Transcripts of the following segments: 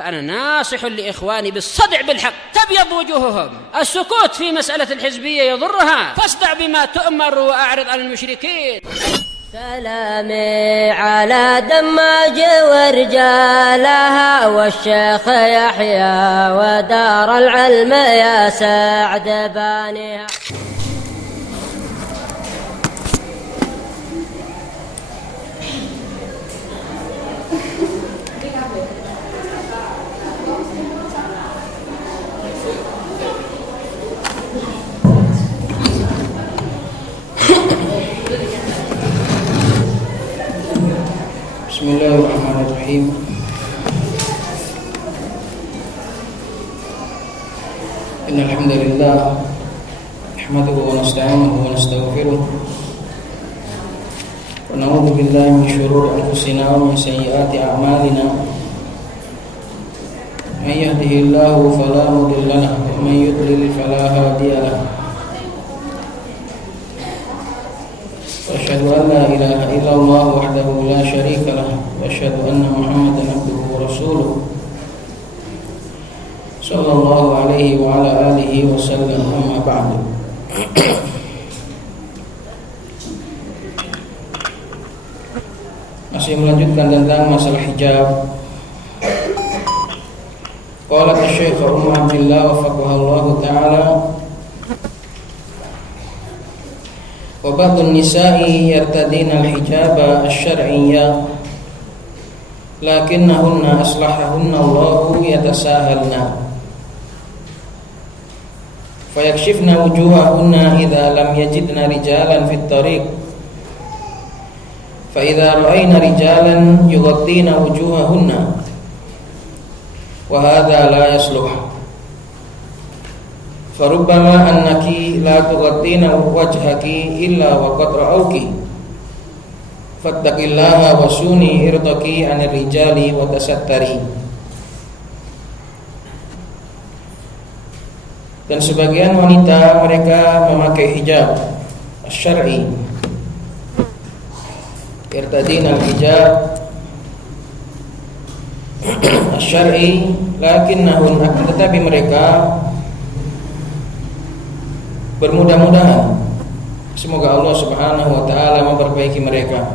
فأنا ناصح لإخواني بالصدع بالحق، تبيض وجوههم. السكوت في مسألة الحزبية يضرها، فاصدع بما تؤمر وأعرض عن المشركين. سلامي على دماج ورجالها والشيخ يحيى ودار العلم يا سعد بانيها. Bismillahirrahmanirrahim. Innal hamdalillah nahmaduhu wa nasta'inuhu wa nastaghfiruh wa na'udzu billahi min shururi anfusina wa min sayyiati a'malina. May yahdihillahu fala mudilla lahu wa may yudlil fala hadiya lahu. وأشهد أن لا إله إلا الله وحده لا شريك له وأشهد أن محمدا عبده ورسوله صلى الله عليه وعلى آله وسلم. أما بعد. Masih melanjutkan tentang masalah hijab. Qala Syekh Ummu Abdillah wafaqahallahu ta'ala, wa ba'dun nisa'i yartadina al-hijaba asy-syar'iyya lakinnahunna aslahahunna Allahu yatasahalna fayakshifna wujuhahunna idza lam yajidna rijalan fit tariq fa idza ra'ayna rijalan yughattina wujuhahunna wa hadha la yasluh. Farubbama annaki la tughattina wajhaki illa wa qad ra'awki fattaqillaha wasuni irdaki 'anil rijali wa tasattari. Dan sebagian wanita mereka memakai hijab syar'i, irtadina al-hijab syar'i, lakinnahun, akan tetapi mereka bermudah-mudahan semoga Allah Subhanahu wa taala memperbaiki mereka.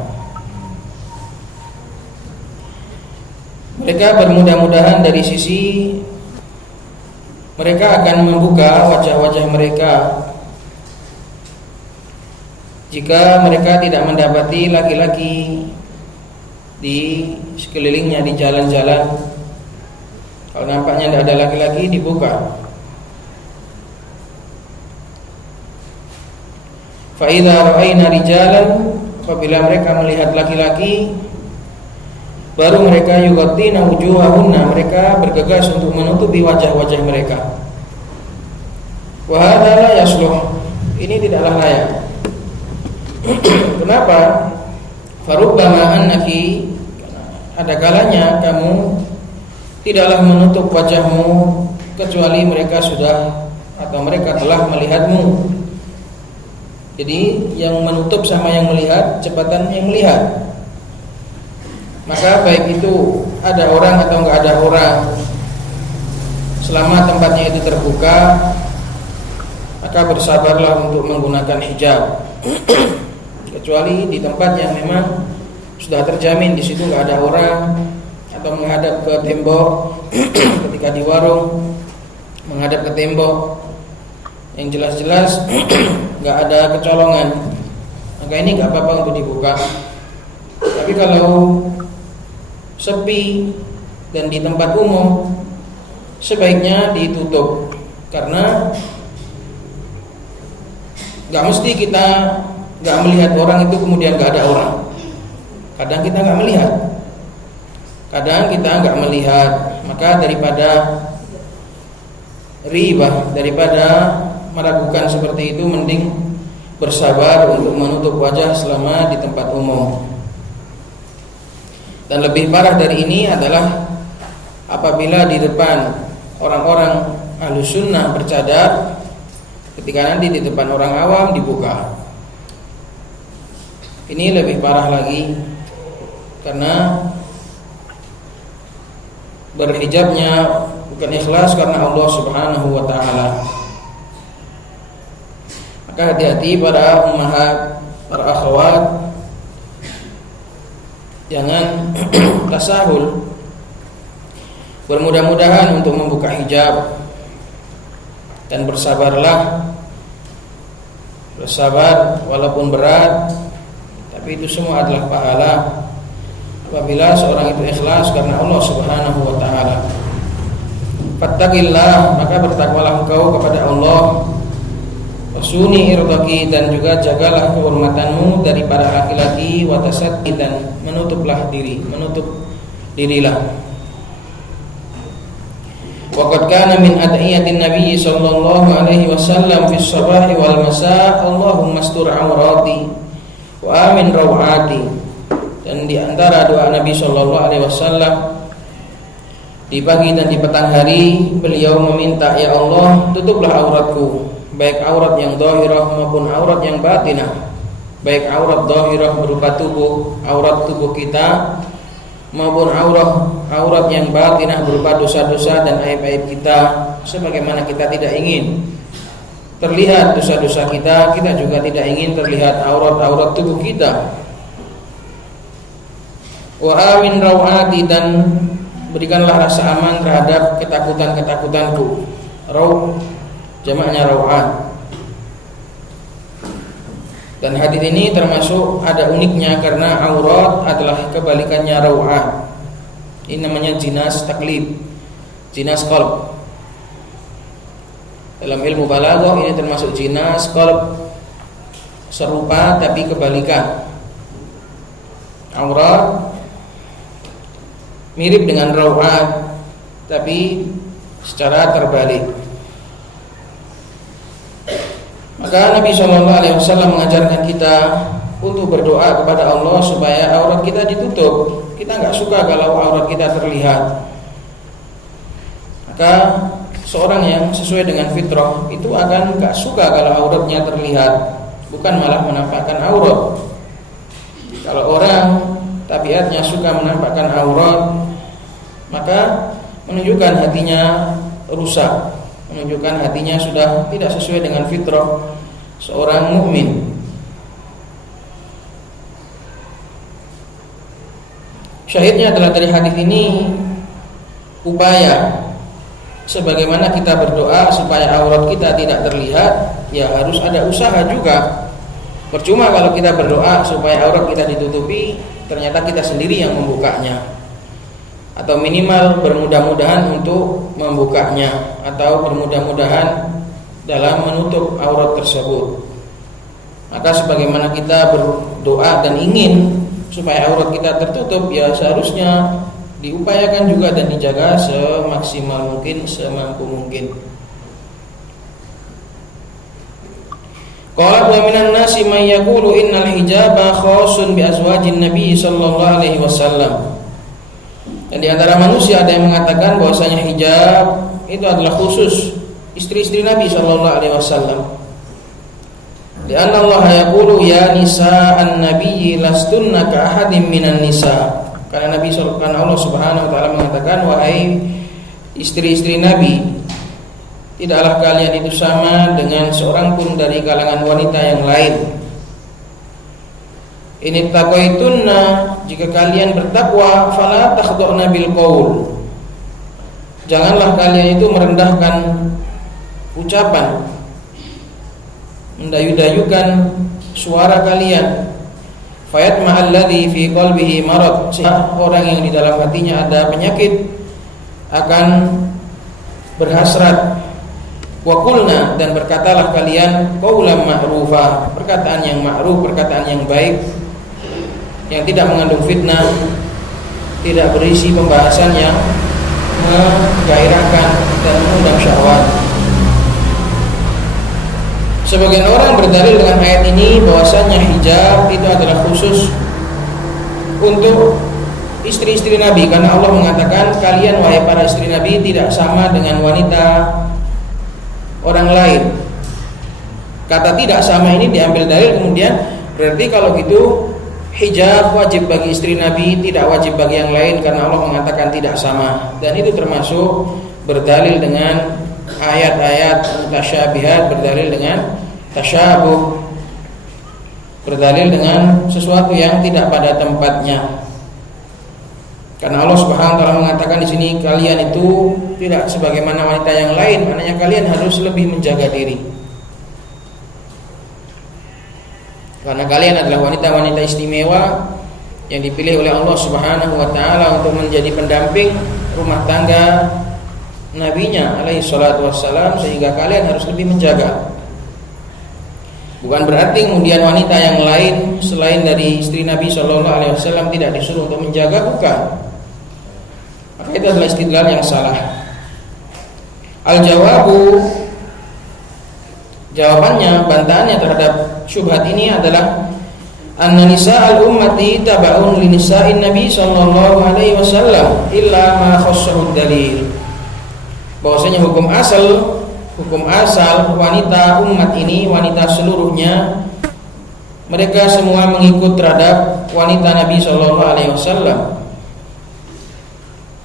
Mereka bermudah-mudahan dari sisi mereka akan membuka wajah-wajah mereka jika mereka tidak mendapati laki-laki di sekelilingnya di jalan-jalan. Kalau nampaknya tidak ada laki-laki, dibuka. Fa idza ra'ayna rijalan, apabila mereka melihat laki-laki, baru mereka yughattina wujuhahunna, mereka bergegas untuk menutupi wajah-wajah mereka. Wa hadza la yasluh, ini tidaklah layak. Kenapa? Farubbama annaki, ada kalanya kamu tidaklah menutup wajahmu kecuali mereka sudah atau mereka telah melihatmu. Jadi yang menutup sama yang melihat, cepatan yang melihat. Maka baik itu ada orang atau enggak ada orang, selama tempatnya itu terbuka, maka bersabarlah untuk menggunakan hijab. Kecuali di tempat yang memang sudah terjamin di situ enggak ada orang, atau menghadap ke tembok. Ketika di warung menghadap ke tembok yang jelas-jelas nggak ada kecolongan, maka ini nggak apa-apa untuk dibuka. Tapi kalau sepi dan di tempat umum, sebaiknya ditutup, karena nggak mesti kita nggak melihat orang itu kemudian nggak ada orang. Kadang kita nggak melihat, kadang kita nggak melihat. Maka daripada ribah, daripada meragukan seperti itu, mending bersabar untuk menutup wajah selama di tempat umum. Dan lebih parah dari ini adalah apabila di depan orang-orang ahlus sunnah bercadar, ketika nanti di depan orang awam dibuka. Ini lebih parah lagi, karena berhijabnya bukan ikhlas karena Allah Subhanahu wa taala. Maka hati-hati para ummahat, para akhwat, jangan tasahul. Bermudah-mudahan untuk membuka hijab dan bersabarlah. Bersabar walaupun berat, tapi itu semua adalah pahala apabila seorang itu ikhlas karena Allah Subhanahu wa taala. Fattaqillah, maka bertakwalah engkau kepada Allah. Wasuni irdaki, dan juga jagalah kehormatanmu dari para laki-laki. Watasatti, dan menutup dirilah. Waqad kana min ad'iyatin Nabi sallallahu alaihi wasallam fi shabahi wal masa, Allahumma astur aurati wa amin rawati. Dan di antara doa Nabi sallallahu alaihi wasallam di pagi dan di petang hari, beliau meminta, ya Allah, tutuplah auratku, baik aurat yang zahirah maupun aurat yang batinah. Baik aurat zahirah berupa tubuh, aurat tubuh kita, maupun aurat yang batinah berupa dosa-dosa dan aib-aib kita. Sebagaimana kita tidak ingin terlihat dosa-dosa kita, kita juga tidak ingin terlihat aurat-aurat tubuh kita. Wa amin rawati, dan berikanlah rasa aman terhadap ketakutan-ketakutanku. Raw jamaknya rawat. Dan hadis ini termasuk ada uniknya karena aurat adalah kebalikannya rawat. Ini namanya jinas taklid, jinas qalb. Dalam ilmu balaghah ini termasuk jinas qalb, serupa tapi kebalikan. Aurat mirip dengan rawat tapi secara terbalik. Maka Nabi SAW mengajarkan kita untuk berdoa kepada Allah supaya aurat kita ditutup. Kita nggak suka kalau aurat kita terlihat. Maka seorang yang sesuai dengan fitrah itu akan nggak suka kalau auratnya terlihat, bukan malah menampakkan aurat. Kalau orang tabiatnya suka menampakkan aurat, maka menunjukkan hatinya rusak, menunjukkan hatinya sudah tidak sesuai dengan fitrah seorang mukmin. Syahidnya adalah dari hadis ini upaya sebagaimana kita berdoa supaya aurat kita tidak terlihat, ya harus ada usaha juga. Percuma kalau kita berdoa supaya aurat kita ditutupi, ternyata kita sendiri yang membukanya, atau minimal bermudah-mudahan untuk membukanya, atau bermudah-mudahan dalam menutup aurat tersebut. Maka sebagaimana kita berdoa dan ingin supaya aurat kita tertutup, ya seharusnya diupayakan juga dan dijaga semaksimal mungkin, semampu mungkin. Qala wa minan nasi may yaqulu innal hijaba khassun bi azwajin nabi sallallahu alaihi wasallam. Dan di antara manusia ada yang mengatakan bahwasanya hijab itu adalah khusus istri-istri Nabi sallallahu alaihi wasallam. Di anna Allah yaqulu ya nisa'an nabiyyi lastunna ka ahadin minan nisa. Karena Allah Subhanahu wa taala mengatakan, wahai istri-istri Nabi, tidaklah kalian itu sama dengan seorang pun dari kalangan wanita yang lain. Ini taqaitunna, jika kalian bertakwa, fala takhda'na bil qaul. Janganlah kalian itu merendahkan ucapan, mendayu-dayukan suara kalian. Fayatma alladhi fi qalbihi marad, orang yang di dalam hatinya ada penyakit akan berhasrat. Wa qulna, dan berkatalah kalian qaulan ma'rufa, perkataan yang ma'ruf, perkataan yang baik, yang tidak mengandung fitnah, tidak berisi pembahasan yang menggairahkan dan mengundang syahwat. Sebagian orang berdalil dengan ayat ini bahwasanya hijab itu adalah khusus untuk istri-istri Nabi, karena Allah mengatakan, kalian wahai para istri Nabi tidak sama dengan wanita orang lain. Kata tidak sama ini diambil dalil, kemudian berarti kalau gitu hijab wajib bagi istri Nabi, tidak wajib bagi yang lain karena Allah mengatakan tidak sama. Dan itu termasuk berdalil dengan ayat-ayat mutasyabihat, berdalil dengan tasyabuh, berdalil dengan sesuatu yang tidak pada tempatnya. Karena Allah Subhanahu wa taala mengatakan di sini kalian itu tidak sebagaimana wanita yang lain, maknanya kalian harus lebih menjaga diri. Karena kalian adalah wanita-wanita istimewa yang dipilih oleh Allah Subhanahu wa taala untuk menjadi pendamping rumah tangga nabinya alaihi salatu wassalam, sehingga kalian harus lebih menjaga. Bukan berarti kemudian wanita yang lain selain dari istri Nabi sallallahu alaihi wasallam tidak disuruh untuk menjaga, bukan. Maka itu adalah istidlal yang salah. Al-jawabu, jawabannya, bantahannya terhadap syubhat ini adalah anna nisa'al ummati taba'un li nisa'in Nabi sallallahu alaihi wasallam illa ma khassahu dalil. Bahwasanya hukum asal wanita umat ini, wanita seluruhnya, mereka semua mengikut terhadap wanita Nabi sallallahu alaihi wasallam.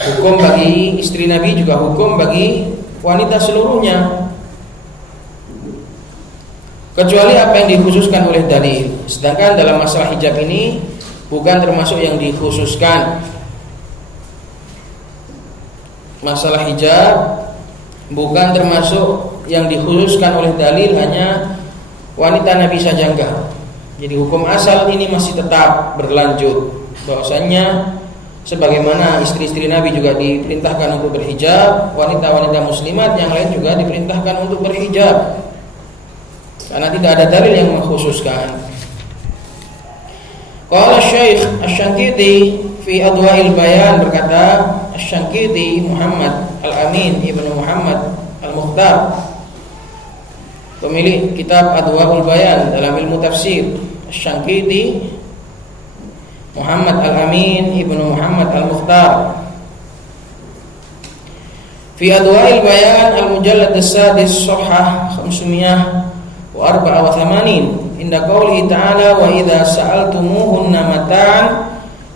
Hukum bagi istri Nabi juga hukum bagi wanita seluruhnya, kecuali apa yang dikhususkan oleh dalil. Sedangkan dalam masalah hijab ini bukan termasuk yang dikhususkan. Masalah hijab bukan termasuk yang dikhususkan oleh dalil, hanya wanita Nabi saja enggak. Jadi hukum asal ini masih tetap berlanjut, bahwasanya sebagaimana istri-istri Nabi juga diperintahkan untuk berhijab, wanita-wanita muslimat yang lain juga diperintahkan untuk berhijab, karena tidak ada dalil yang mengkhususkan. Qala Syekh Asy-Syanqiti fi Adwa'il Bayan, berkata Asy-Syanqiti Muhammad Al-Amin Ibnu Muhammad Al-Mukhtar, pemilik kitab Adwa'ul Bayan dalam ilmu tafsir. Asy-Syanqiti Muhammad Al-Amin Ibnu Muhammad Al-Mukhtar fi Adwa'il Bayan al-Mujallad as-sadis safhah 584 inda qoulihi ta'ala wa idza sa'altumuhunna mata'an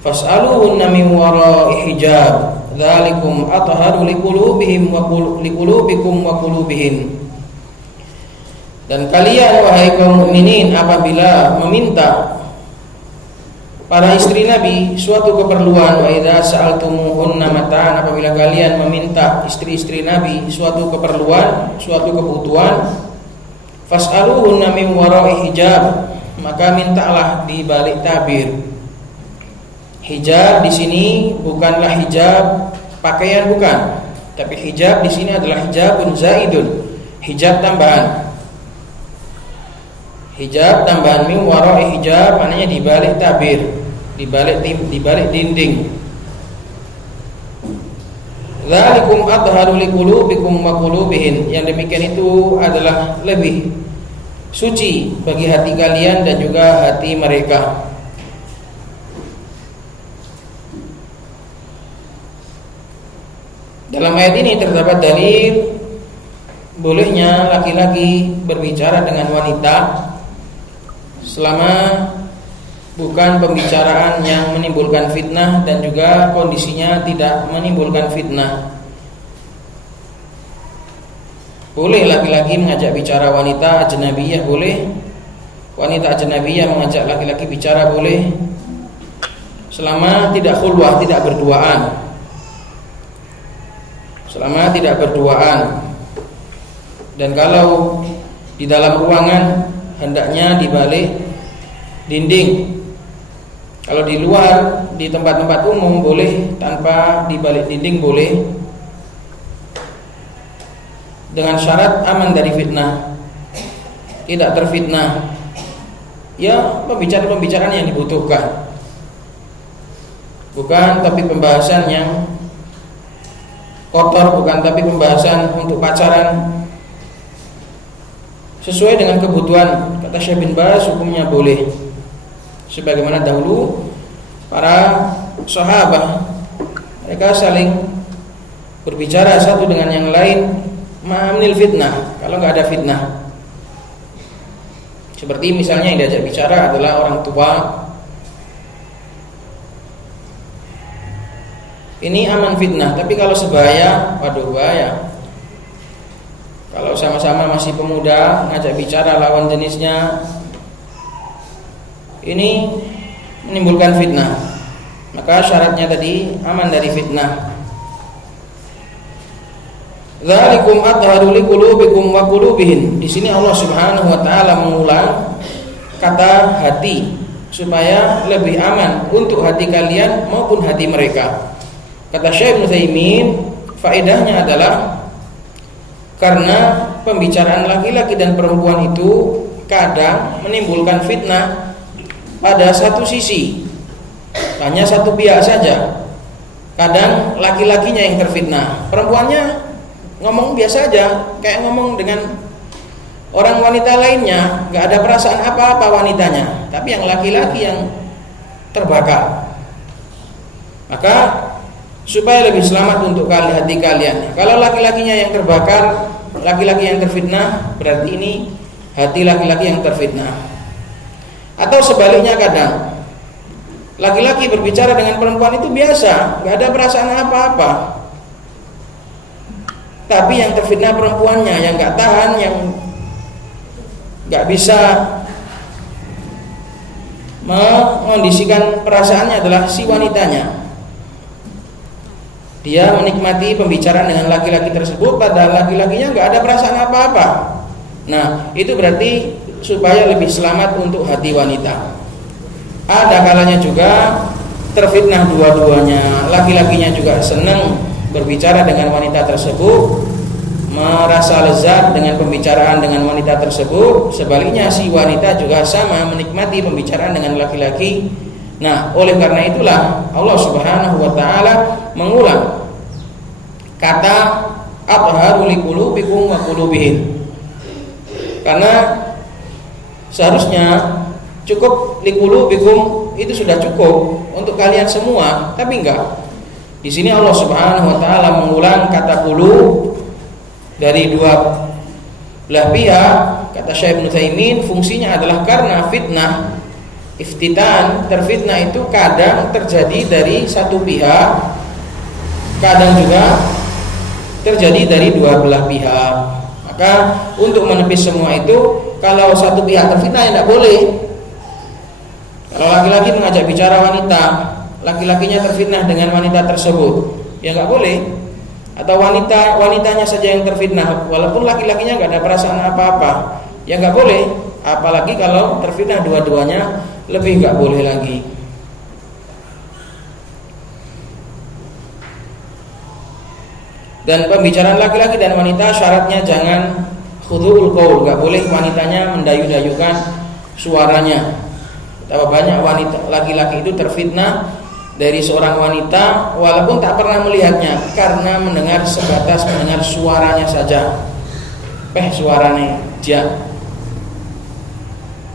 fas'aluhunna min wara'i hijab dzalikum atharu liqulubihim wa liqulubikum wa qulubihim. Dan kalian wahai kaum mukminin apabila meminta para istri Nabi suatu keperluan, wa idza sa'altumuhunna mata'an, apabila kalian meminta istri-istri Nabi suatu keperluan, suatu kebutuhan, fas'aluhunna min wara'i hijab, maka mintalah di balik tabir. Hijab di sini bukanlah hijab pakaian, bukan, tapi hijab di sini adalah hijabun zaidun, hijab tambahan. Hijab tambahan min wara'i hijab, maknanya di balik tabir, di balik dinding. Dzalikum adharu liqulubikum wa qulubihim, yang demikian itu adalah lebih suci bagi hati kalian dan juga hati mereka. Dalam ayat ini terdapat dalil bolehnya laki-laki berbicara dengan wanita selama bukan pembicaraan yang menimbulkan fitnah dan juga kondisinya tidak menimbulkan fitnah. Boleh laki-laki mengajak bicara wanita ajnabiyah, boleh. Wanita ajnabiyah mengajak laki-laki bicara, boleh, selama tidak khulwah, tidak berduaan. Selama tidak berduaan. Dan kalau di dalam ruangan hendaknya di balik dinding. Kalau di luar, di tempat-tempat umum boleh, tanpa di balik dinding boleh, dengan syarat aman dari fitnah, tidak terfitnah. Ya, pembicaraan yang dibutuhkan, bukan tapi pembahasan yang kotor, bukan tapi pembahasan untuk pacaran. Sesuai dengan kebutuhan, kata Syekh bin Baz, hukumnya boleh. Sebagaimana dahulu para sahabat, mereka saling berbicara satu dengan yang lain ma'amnil fitnah, kalau nggak ada fitnah. Seperti misalnya yang diajak bicara adalah orang tua ini aman fitnah. Tapi kalau sebaya, waduh bahaya. Kalau sama-sama masih pemuda, ngajak bicara lawan jenisnya, ini menimbulkan fitnah. Maka syaratnya tadi aman dari fitnah. Dzalikum athharu liqulubikum wa qulubihim. Di sini Allah Subhanahu wa taala mengulang kata hati supaya lebih aman untuk hati kalian maupun hati mereka. Kata Syekh Ibnu Utsaimin, faedahnya adalah karena pembicaraan laki-laki dan perempuan itu kadang menimbulkan fitnah pada satu sisi, hanya satu pihak saja. Kadang laki-lakinya yang terfitnah, perempuannya ngomong biasa aja, kayak ngomong dengan orang wanita lainnya, nggak ada perasaan apa-apa wanitanya, tapi yang laki-laki yang terbakar. Maka supaya lebih selamat untuk hati kalian, kalau laki-lakinya yang terbakar, laki-laki yang terfitnah, berarti ini hati laki-laki yang terfitnah. Atau sebaliknya, kadang laki-laki berbicara dengan perempuan itu biasa, nggak ada perasaan apa-apa, tapi yang terfitnah perempuannya, yang nggak tahan, yang nggak bisa mengondisikan perasaannya adalah si wanitanya. Dia menikmati pembicaraan dengan laki-laki tersebut, padahal laki-lakinya nggak ada perasaan apa-apa. Nah, itu berarti supaya lebih selamat untuk hati wanita. Ada kalanya juga terfitnah dua-duanya, laki-lakinya juga senang berbicara dengan wanita tersebut, merasa lezat dengan pembicaraan dengan wanita tersebut. Sebaliknya si wanita juga sama menikmati pembicaraan dengan laki-laki. Nah, oleh karena itulah Allah Subhanahu wa taala mengulang kata athharu liqulubikum wa qulubihim. Karena seharusnya cukup liqulubikum itu sudah cukup untuk kalian semua, tapi enggak. Di sini Allah Subhanahu wa taala mengulang kata qulub dari dua belah pihak. Kata Syekh Ibnu Utsaimin, fungsinya adalah karena fitnah, iftitan, terfitnah itu kadang terjadi dari satu pihak, kadang juga terjadi dari dua belah pihak. Maka untuk menepis semua itu, kalau satu pihak terfitnah ya tidak boleh. Kalau laki-laki mengajak bicara wanita, laki-lakinya terfitnah dengan wanita tersebut, ya nggak boleh. Atau wanitanya saja yang terfitnah, walaupun laki-lakinya nggak ada perasaan apa-apa, ya nggak boleh. Apalagi kalau terfitnah dua-duanya, lebih nggak boleh lagi. Dan pembicaraan laki-laki dan wanita syaratnya jangan khudhu'ul qaul, nggak boleh wanitanya mendayu-dayukan suaranya. Betapa banyak wanita laki-laki itu terfitnah dari seorang wanita walaupun tak pernah melihatnya, karena mendengar sebatas mendengar suaranya saja. Suaranya dia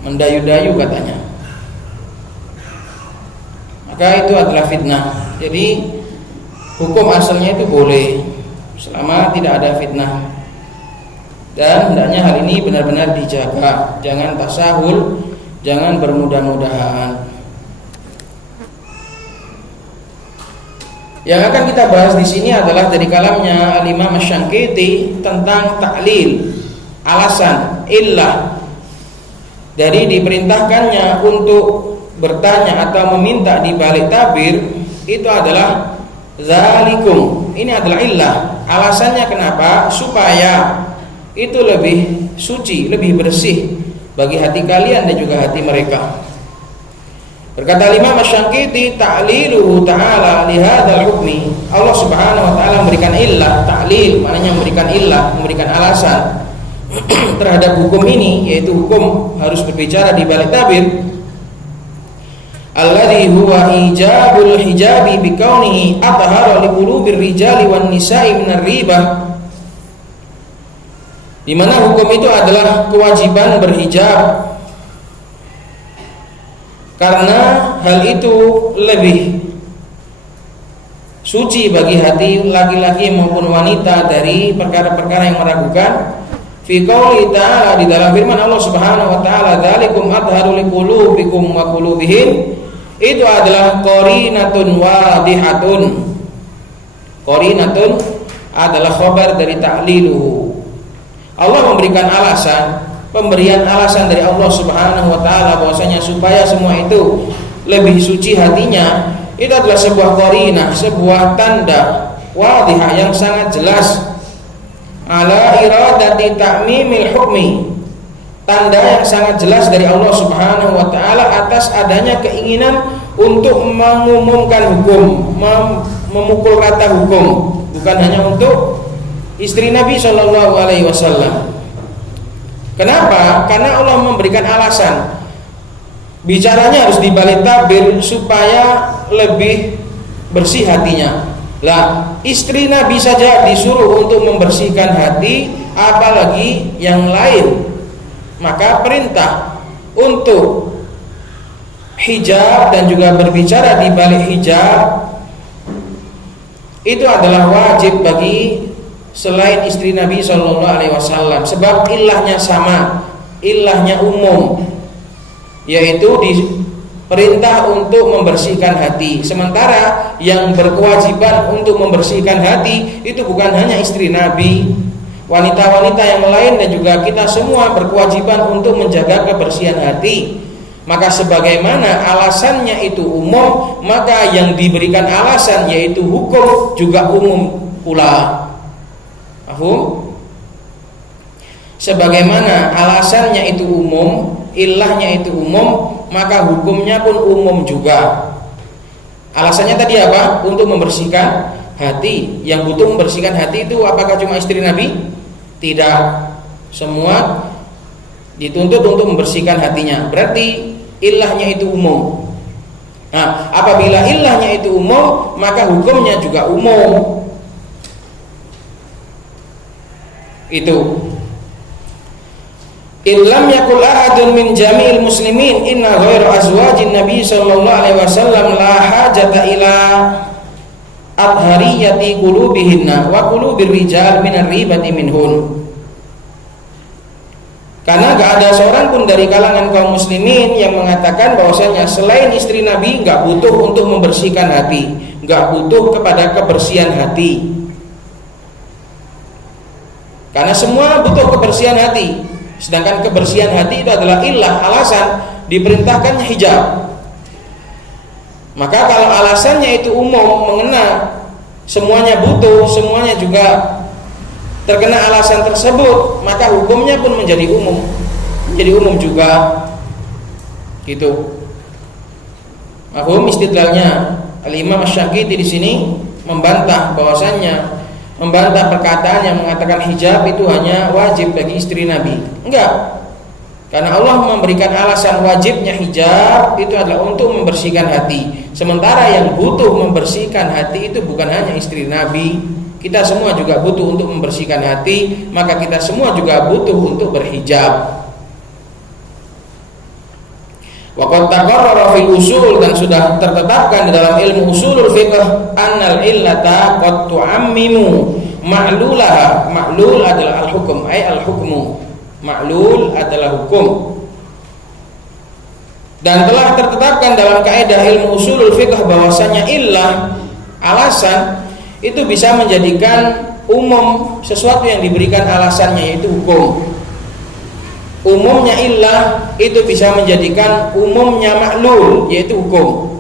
mendayu-dayu katanya. Maka itu adalah fitnah. Jadi hukum asalnya itu boleh selama tidak ada fitnah. Dan hendaknya hal ini benar-benar dijaga, jangan tasahul, jangan bermudah-mudahan. Yang akan kita bahas di sini adalah dari kalamnya Al-Imam Asy-Syanqiti tentang ta'lil, alasan, illah dari diperintahkannya untuk bertanya atau meminta di balik tabir. Itu adalah zalikum, ini adalah illah. Alasannya kenapa? Supaya itu lebih suci, lebih bersih bagi hati kalian dan juga hati mereka. Berkata Imam Asy-Syanqiti, ta'liluhu ta'ala li hadzal hukmi. Allah Subhanahu wa taala memberikan illah, ta'lil maknanya memberikan illah, memberikan alasan terhadap hukum ini, yaitu hukum harus berbicara di balik tabir. Alladzi huwa ijabul hijabi bi kaunihi athhara li qulubir rijali wan nisa'i minar ribah. Di mana hukum itu adalah kewajiban berhijab, karena hal itu lebih suci bagi hati laki-laki maupun wanita dari perkara-perkara yang meragukan. Fi qouli ta'ala, di dalam firman Allah Subhanahu wa taala, dzalikum athharu liqulubikum wa qulubihim, itu adalah qarinatun wadihatun, Qarinatun adalah khabar dari ta'liluhu. Allah memberikan alasan, pemberian alasan dari Allah Subhanahu wa taala bahwasanya supaya semua itu lebih suci hatinya, itu adalah sebuah qarinah, sebuah tanda wadihah yang sangat jelas ala iradati ta'mimil hukmi, tanda yang sangat jelas dari Allah Subhanahu wa taala atas adanya keinginan untuk mengumumkan hukum, memukul rata hukum, bukan hanya untuk istri Nabi Shallallahu alaihi wasallam. Kenapa? Karena Allah memberikan alasan. Bicaranya harus dibalik tabir supaya lebih bersih hatinya. Lah, istri Nabi saja disuruh untuk membersihkan hati, apalagi yang lain. Maka perintah untuk hijab dan juga berbicara di balik hijab itu adalah wajib bagi selain istri Nabi Shallallahu alaihi wasallam, sebab ilahnya sama, ilahnya umum, yaitu perintah untuk membersihkan hati. Sementara yang berkewajiban untuk membersihkan hati itu bukan hanya istri Nabi, wanita-wanita yang lain dan juga kita semua berkewajiban untuk menjaga kebersihan hati. Maka sebagaimana alasannya itu umum, maka yang diberikan alasan yaitu hukum juga umum pula. Paham? Sebagaimana alasannya itu umum, ilahnya itu umum, maka hukumnya pun umum juga. Alasannya tadi apa? Untuk membersihkan hati. Yang butuh membersihkan hati itu apakah cuma istri Nabi? Tidak. Semua dituntut untuk membersihkan hatinya. Berarti ilahnya itu umum. Nah, apabila ilahnya itu umum, maka hukumnya juga umum. Itu. Illam yakul ahadun min jami'il muslimin inna ghairu azwajin nabi sallallahu alaihi wasallam la hajata ila adhariyati qulubihinna wa qulubir rijal minar ribati minhun. Karena gak ada seorang pun dari kalangan kaum muslimin yang mengatakan bahwasanya selain istri Nabi gak butuh untuk membersihkan hati, gak butuh kepada kebersihan hati. Karena semua butuh kebersihan hati. Sedangkan kebersihan hati itu adalah ilah, alasan diperintahkannya hijab. Maka kalau alasannya itu umum, mengena, semuanya butuh, semuanya juga terkena alasan tersebut, maka hukumnya pun menjadi umum, juga. Gitu. Mafhum istidlalnya. Al-Imam Asy-Syanqiti di sini membantah perkataan yang mengatakan hijab itu hanya wajib bagi istri Nabi. Enggak. Karena Allah memberikan alasan wajibnya hijab itu adalah untuk membersihkan hati. Sementara yang butuh membersihkan hati itu bukan hanya istri Nabi. Kita semua juga butuh untuk membersihkan hati, maka kita semua juga butuh untuk berhijab. Wa qad taqarrara fil usul, dan sudah tertetapkan di dalam ilmu usulul fiqh annal illata qad tu'ammimu ma'lulaha. Ma'lul adalah al-hukm, ay al-hukmu. Ma'lul adalah hukum. Dan telah tertetapkan dalam kaidah ilmu usulul fiqh bahwasanya illah, alasan, itu bisa menjadikan umum sesuatu yang diberikan alasannya, yaitu hukum. Umumnya illah itu bisa menjadikan umumnya maklul, yaitu hukum.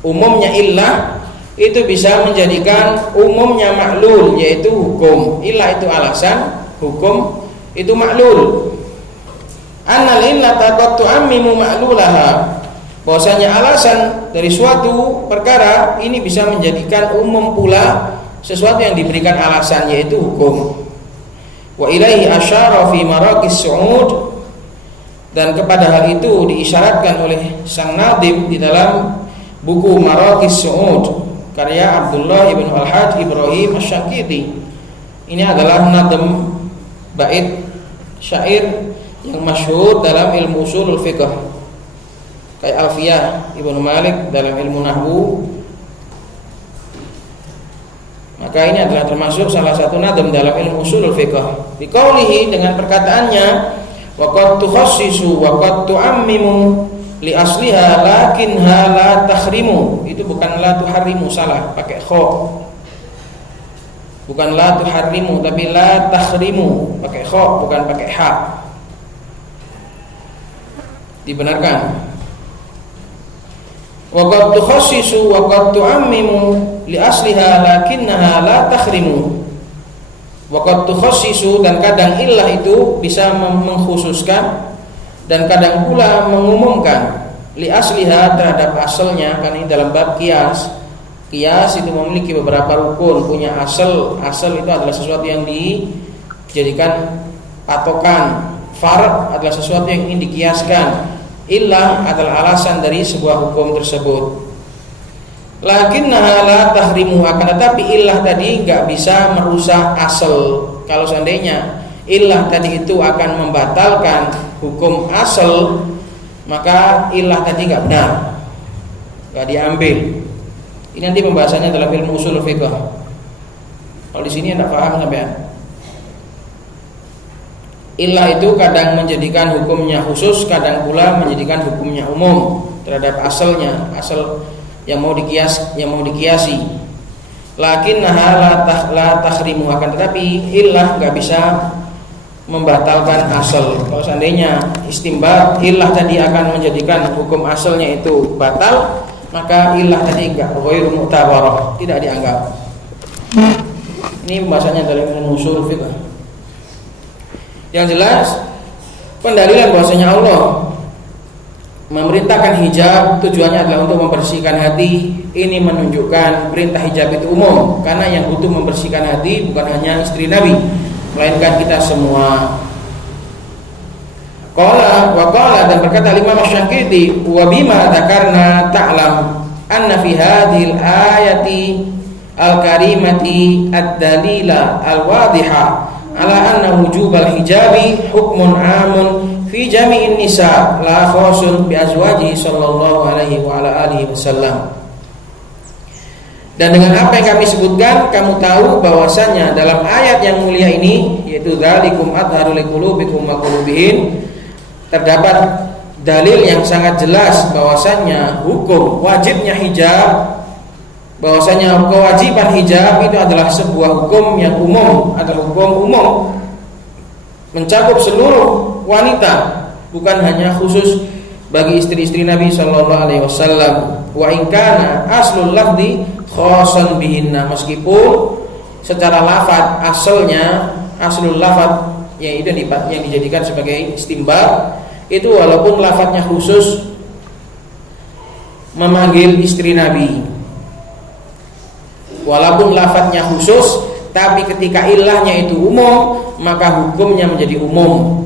Umumnya illah itu bisa menjadikan umumnya maklul, yaitu hukum. Illah itu alasan, hukum itu maklul. Annal illata qad tu'ammimu ma'lulaha. Bahwasanya alasan dari suatu perkara ini bisa menjadikan umum pula sesuatu yang diberikan alasan, yaitu hukum. Wa ilaihi asyara fi maraqis su'ud, dan kepada hal itu diisyaratkan oleh sang nadhim di dalam buku Maraqis Su'ud karya Abdullah ibn al-Hajj Ibrahim Asy-Syanqiti. Ini adalah nadhm bait syair yang masyhur dalam ilmu usulul fiqh, kayak Alfiyah Ibnu Malik dalam ilmu nahwu. Maka ini adalah termasuk salah satu nadhm dalam ilmu usulul fiqh. Biqaulihi, dengan perkataannya, wa qad tukhassisu wa qad tu'ammimu li asliha lakinha la tahrimu. Itu bukan la tuharrimu, salah, pakai kha. Bukan la tuharrimu tapi la tahrimu, pakai kha bukan pakai ha. Dibenarkan. Wa qad tukhassisu wa qad tu'ammimu li asliha lakinnaha la tahrimu. Wa qad tukhassisu, dan kadang illah itu bisa mengkhususkan dan kadang pula mengumumkan li asliha terhadap asalnya, karena ini dalam bab qiyas. Qiyas itu memiliki beberapa rukun, punya asal. Asal itu adalah sesuatu yang dijadikan patokan. Fard adalah sesuatu yang ingin dikiaskan. Illah adalah alasan dari sebuah hukum tersebut. Lakinnaha la tahrimu, akan tetapi illah tadi enggak bisa merusak asal. Kalau seandainya illah tadi itu akan membatalkan hukum asal, maka illah tadi enggak benar, enggak diambil. Ini nanti pembahasannya dalam ilmu usul fiqh. Kalau di sini Anda paham sampean. Illah itu kadang menjadikan hukumnya khusus, kadang pula menjadikan hukumnya umum terhadap asalnya, asal yang mau dikiasi. Lakinnaha la tahrimu, akan tetapi illah enggak bisa membatalkan asal. Kalau seandainya istimbat illah tadi akan menjadikan hukum asalnya itu batal, maka illah tadi enggak ghairu mu'tabarah, tidak dianggap. Ini pembahasannya dalam ilmu ushul fiqh. Yang jelas pendalilan bahwasanya Allah memerintahkan hijab tujuannya adalah untuk membersihkan hati. Ini menunjukkan perintah hijab itu umum, karena yang butuh membersihkan hati bukan hanya istri Nabi, melainkan kita semua. Qala dan berkata Imam Asy-Syanqiti, wa bima dzakarna ta'lam anna fi hadhil ayati al-karimati ad-dalila al-wadhiha ala anna wujubal hijabi hukmun 'amun fi jami'in nisa la khasun bi azwajihi sallallahu alaihi wa ala alihi wasallam. Dan dengan apa yang kami sebutkan, kamu tahu bahwasanya dalam ayat yang mulia ini, yaitu dzalikum adharu liqulubikum wa qulubihim, terdapat dalil yang sangat jelas bahwasanya hukum wajibnya hijab, bahwasanya kewajiban hijab itu adalah sebuah hukum yang umum, adalah hukum umum, mencakup seluruh wanita, bukan hanya khusus bagi istri-istri Nabi sallallahu alaihi wasallam. Wa in kana aslul lafzi khassan bihinna, meskipun secara lafaz asalnya aslul lafaz yang dijadikan sebagai istimbat itu walaupun lafaznya khusus memanggil istri Nabi, walaupun lafaznya khusus, tapi ketika ilahnya itu umum, maka hukumnya menjadi umum.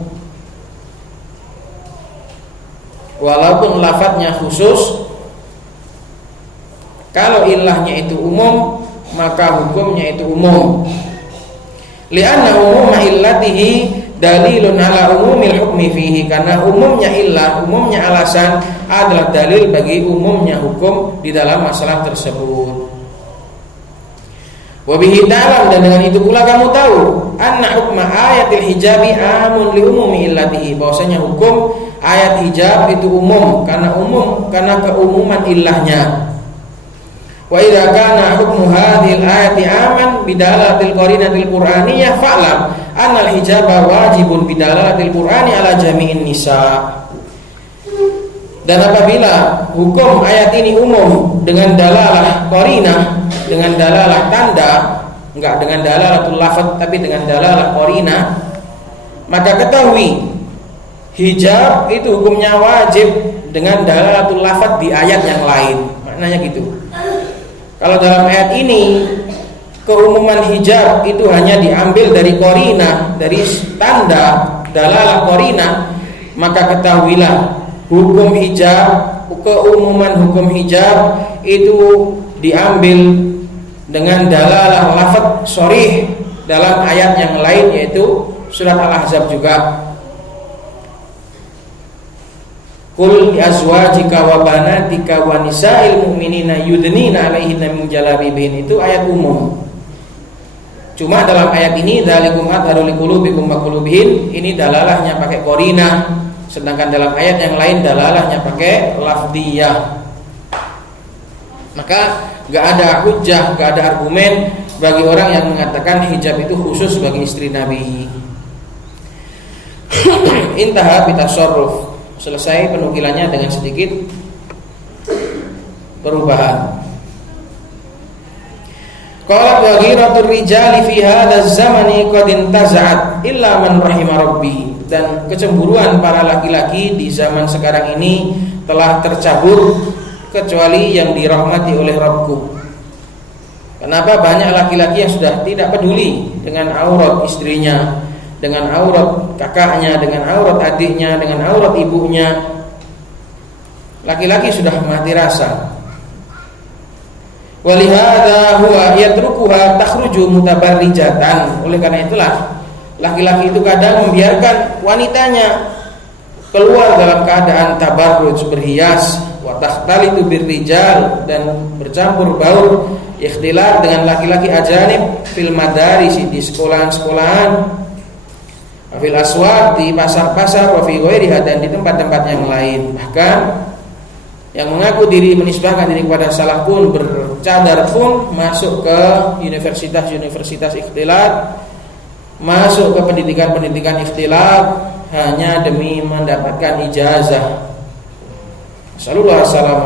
Walaupun lafaznya khusus, kalau ilahnya itu umum, maka hukumnya itu umum. Li'anna umuma illatihi dalilun ala umumil hukmi fihi, karena umumnya illah, umumnya alasan adalah dalil bagi umumnya hukum di dalam masalah tersebut. Wa bihi ta'lam, dan dengan itu pula kamu tahu anna hukma ayatil hijabi amun li umumi illatihi, bahwasanya hukum ayat hijab itu umum karena keumuman illahnya. Wa idza kana hukmu hadhil ayati aman bidalatil qarinatil qur'aniyah fa'lam anna al-hijaba wajibun bidalatil qur'ani ala jami'in nisa. Dan apabila hukum ayat ini umum dengan dalalah qarinah, dengan dalalah tanda, enggak dengan dalalatul lafaz tapi dengan dalalah qarinah, maka ketahui hijab itu hukumnya wajib dengan dalalatul lafaz di ayat yang lain. Maknanya gitu. Kalau dalam ayat ini keumuman hijab itu hanya diambil dari qarinah, dari tanda dalalah qarinah, maka ketahuilah hukum hijab, keumuman hukum hijab itu diambil dengan dalalah lafaz sharih dalam ayat yang lain, yaitu surat Al-Ahzab juga. Qul li azwajika wa banatika wa nisa'il mu'minina yudnina 'alaihinna min jalabibihin, itu ayat umum. Cuma dalam ayat ini dzalikum adharu liqulubikum wa qulubihin, ini dalalahnya pakai qarinah, sedangkan dalam ayat yang lain dalalahnya pakai lafdiyah. Maka enggak ada hujjah, enggak ada argumen bagi orang yang mengatakan hijab itu khusus bagi istri Nabi. Intaha bitasarruf, selesai penukilannya dengan sedikit perubahan. Qalat wa ghiratur rijali fi hadzal zamani qad intaza'at illa man rahima rabbi, dan kecemburuan para laki-laki di zaman sekarang ini telah tercabut kecuali yang dirahmati oleh Rabbku. Kenapa? Banyak laki-laki yang sudah tidak peduli dengan aurat istrinya, dengan aurat kakaknya, dengan aurat adiknya, dengan aurat ibunya. Laki-laki sudah mati rasa. Walihada huwa yatrukuha takhruju mutabarrijatan. Oleh karena itulah laki-laki itu kadang membiarkan wanitanya keluar dalam keadaan tabarruj, berhias, wa takhtalitu birrijal, dan bercampur baur ikhtilat dengan laki-laki ajanib fil madaris, di sekolahan-sekolahan, fil aswaq, di pasar-pasar, wa fi ghairiha, dan di tempat-tempat yang lain. Bahkan yang mengaku diri menisbahkan diri kepada salaf pun, bercadar pun masuk ke universitas-universitas ikhtilat, masuk ke pendidikan-pendidikan ikhtilat hanya demi mendapatkan ijazah. Sallallahu alaihi wasallam.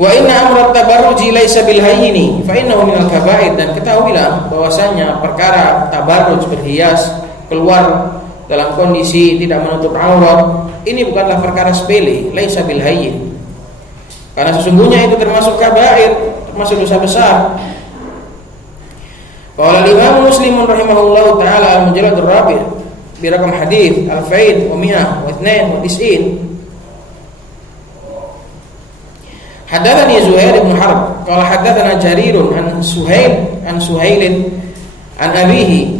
Wa inna amrat tabarruji laisa bil hayyini fa innahu minal kaba'ir, dan ketahuilah bahwasanya perkara tabarruj, berhias, keluar dalam kondisi tidak menutup aurat, ini bukanlah perkara sepele, laisa bil hayyin. Karena sesungguhnya itu termasuk kaba'ir, termasuk dosa besar. Qala Imam Muslim rahimahullahu taala al-mujalladul rabi' bi raqam hadits 2192. Hadatsani Zuhair bin Harb qala hadatsana Jarirun an Suhail an abihi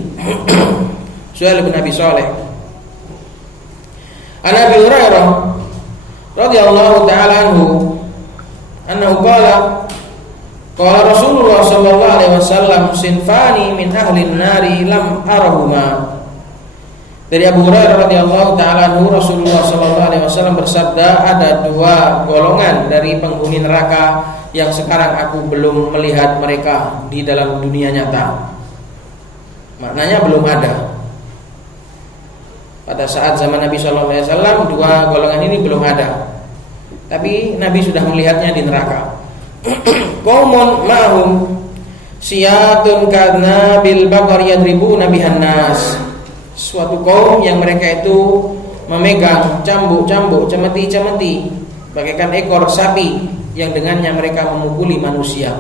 Suhail bin Abi Saleh an Abi Hurairah radhiyallahu ta'ala annahu qala Rasulullah sallallahu alaihi wasallam sinfani min ahli an-nari lam arahuma. Dari Abu Hurairah radhiyallahu ta'ala anhu, Rasulullah sallallahu alaihi wasallam bersabda, ada dua golongan dari penghuni neraka yang sekarang aku belum melihat mereka di dalam dunia nyata. Maknanya belum ada. Pada saat zaman Nabi sallallahu alaihi wasallam dua golongan ini belum ada. Tapi Nabi sudah melihatnya di neraka. Qaumun ma'hum siyatun kadna bil baqar yadribuna bihan nas. Suatu kaum yang mereka itu memegang cambuk-cambuk, cemeti-cemeti bagaikan ekor sapi yang dengannya mereka memukuli manusia,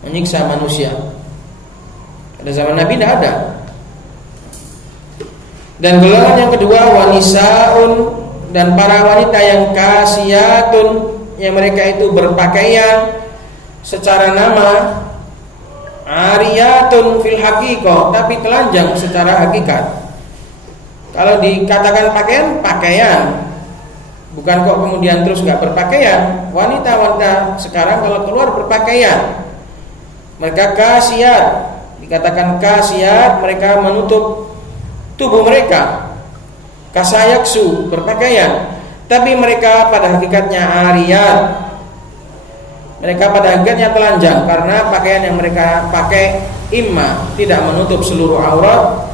menyiksa manusia. Pada zaman Nabi tidak ada. Dan golongan yang kedua wanisaun, dan para wanita yang kasiyatun, yang mereka itu berpakaian secara nama, ariyatun fil haqiqah, tapi telanjang secara hakikat. Kalau dikatakan pakaian, bukan kok kemudian terus gak berpakaian. Wanita-wanita sekarang kalau keluar berpakaian, mereka kasiyat. Dikatakan kasiyat, mereka menutup tubuh mereka. Kasayaksu, berpakaian. Tapi mereka pada hakikatnya ariyat. Mereka pada hakikatnya telanjang, karena pakaian yang mereka pakai imma tidak menutup seluruh aurat,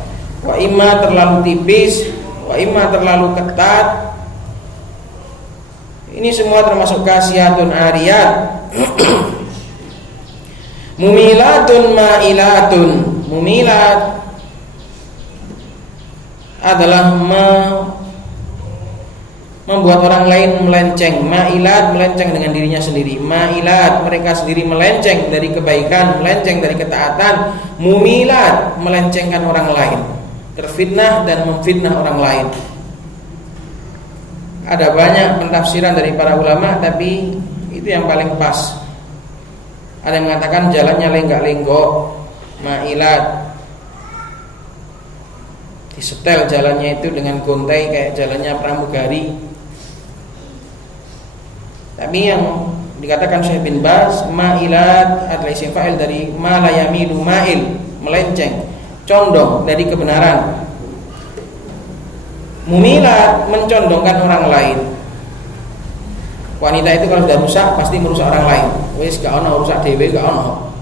wa imma terlalu tipis, wa imma terlalu ketat. Ini semua termasuk kasiyatun ariyat. Mumilatun ma'ilatun. Mumilat adalah membuat orang lain melenceng. Ma'ilat, melenceng dengan dirinya sendiri. Ma'ilat, mereka sendiri melenceng dari kebaikan, melenceng dari ketaatan. Mumilat, melencengkan orang lain, terfitnah dan memfitnah orang lain. Ada banyak pentafsiran dari para ulama, tapi itu yang paling pas. Ada yang mengatakan jalannya lenggak-lenggok, ma'ilat, disetel jalannya itu dengan gontai kayak jalannya pramugari. Tapi yang dikatakan Syekh bin Baz, ma'ilat adalah isim fa'il dari ma la yamilu ma'il, melenceng, condong dari kebenaran. Mumilat, mencondongkan orang lain. Wanita itu kalau sudah rusak pasti merusak orang lain. Wis gak ono rusak dhewe gak ono.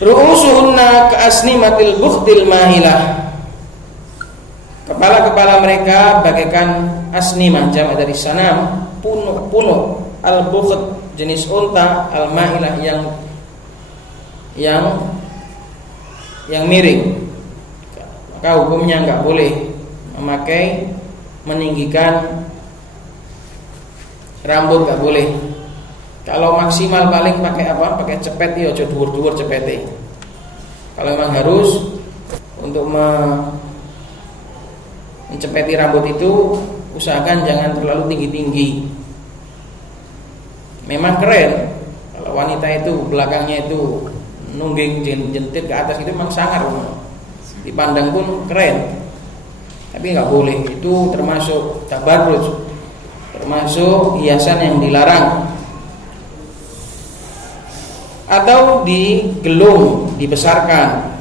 Ru'usuhunna ka'asnimatil bukhtil mahilah. Kepala-kepala mereka bagaikan asnimah, jamak dari sanam, punuk. Al-bukht jenis unta, al-mahilah yang miring. Maka hukumnya enggak boleh meninggikan rambut, enggak boleh. Kalau maksimal paling pakai apa? Pakai cepet ya, aja dhuwur-dhuwur cepete. Kalau memang harus untuk mencepeti rambut itu, usahakan jangan terlalu tinggi-tinggi. Memang keren kalau wanita itu belakangnya itu nungging jentit ke atas, itu memang sangar, dipandang pun keren. Tapi nggak boleh, itu termasuk tabarruj, termasuk hiasan yang dilarang. Atau digelung, dibesarkan.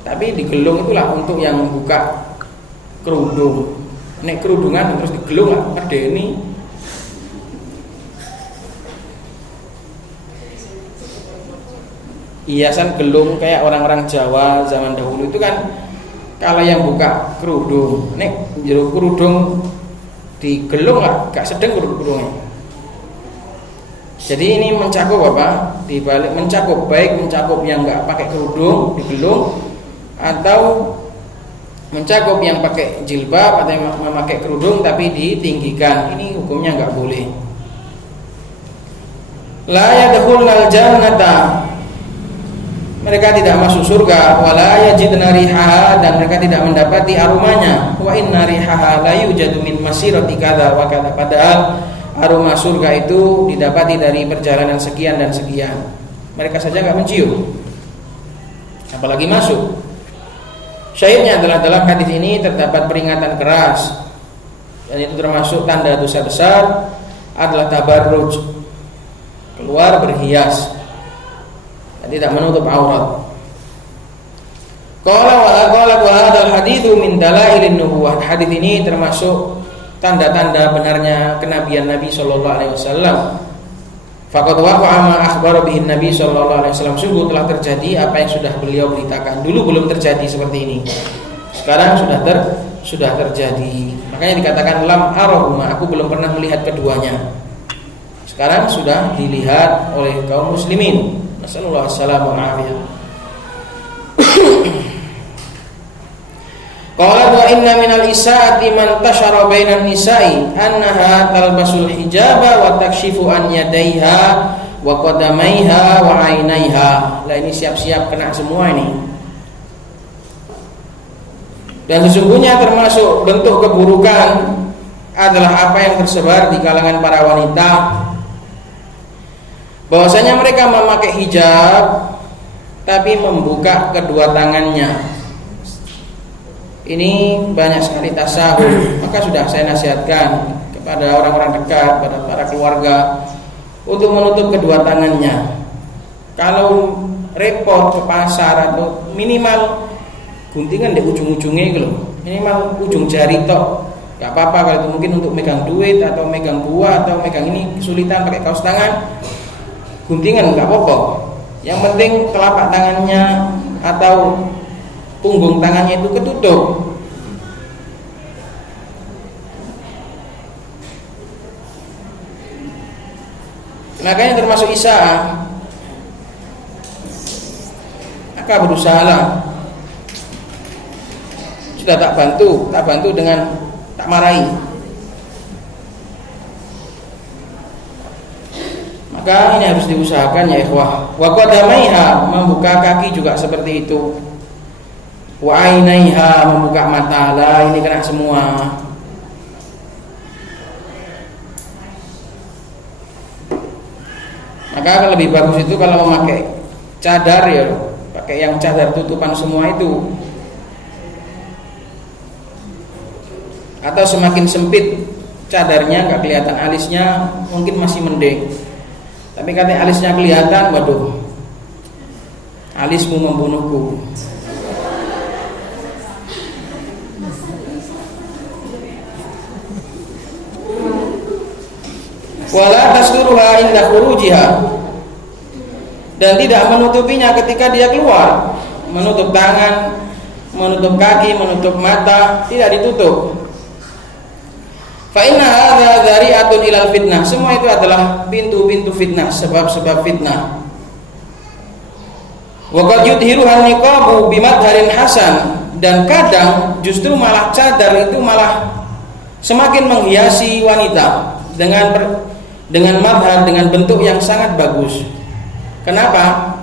Tapi digelung itulah untuk yang buka kerudung. Nek kerudungan terus digelung lah, medeni. Hiasan gelung kayak orang-orang Jawa zaman dahulu itu kan, kalau yang buka kerudung, nek jero kerudung digelung lah, gak sedeng kerudungnya. Jadi ini mencakup apa? Dibalik mencakup, baik mencakup yang enggak pakai kerudung digelung, atau mencakup yang pakai jilbab atau yang memakai kerudung tapi ditinggikan. Ini hukumnya enggak boleh. La yadkhulnal jannata, mereka tidak masuk surga. Wala yajidna rihaha, dan mereka tidak mendapati aromanya. Wa inna rihaha la yujadu min masirati kadza wa kadza, padahal aroma surga itu didapati dari perjalanan sekian dan sekian. Mereka saja enggak mencium, apalagi masuk. Syahidnya adalah dalam hadis ini terdapat peringatan keras, dan itu termasuk tanda dosa besar adalah tabarruj, keluar berhias dan tidak menutup aurat. Qala wa hadzal haditsu min dalailin nubuwah. Hadis ini termasuk tanda-tanda benarnya kenabian Nabi sallallahu alaihi wasallam. Faqad waqa'a ma akhbara bihi Nabi sallallahu alaihi wasallam. Sungguh telah terjadi apa yang sudah beliau beritakan. Dulu belum terjadi seperti ini. Sekarang sudah terjadi. Makanya dikatakan lam arahuma, aku belum pernah melihat keduanya. Sekarang sudah dilihat oleh kaum muslimin. Nasallallahu alaihi wasallam. Qala wa inna minal isaati man tashara bainan nisa'i annaha talbasul hijaba wa takshifu an yadaiha wa qadamaiha wa ainaiha. Lah ini siap-siap kena semua ini. Dan sesungguhnya termasuk bentuk keburukan adalah apa yang tersebar di kalangan para wanita, bahwasanya mereka memakai hijab tapi membuka kedua tangannya. Ini banyak sekali tasahul. Maka sudah saya nasihatkan kepada orang-orang dekat, pada para keluarga, untuk menutup kedua tangannya. Kalau repot ke pasar, atau minimal guntingan di ujung-ujungnya gitu loh, minimal ujung jari tok, gak apa-apa. Kalau itu mungkin untuk megang duit atau megang buah atau megang ini kesulitan pakai kaos tangan, guntingan gak apa-apa. Yang penting telapak tangannya atau punggung tangannya itu ketutup. Makanya termasuk Isa. Maka berusahalah. Sudah tak bantu dengan tak marahi. Maka ini harus diusahakan ya ikhwah. Wa qadamaiha, membuka kaki juga seperti itu. Wa ainaiha, membuka mata. Lah ini kena semua. Maka lebih bagus itu kalau memakai cadar ya, pakai yang cadar tutupan semua itu. Atau semakin sempit cadarnya, nggak kelihatan alisnya, mungkin masih mending. Tapi katanya alisnya kelihatan, waduh, alismu membunuhku. Wala tasturuha inda khurujiha, dan tidak menutupinya ketika dia keluar, menutup tangan, menutup kaki, menutup mata, tidak ditutup. Fa inna hadza dzari'atun ilal fitnah, semua itu adalah pintu-pintu fitnah, sebab-sebab fitnah. Wa qad yudhiruhan niqabu bimadharin hasan, dan kadang justru malah cadar itu malah semakin menghiasi wanita dengan madhar, dengan bentuk yang sangat bagus. Kenapa?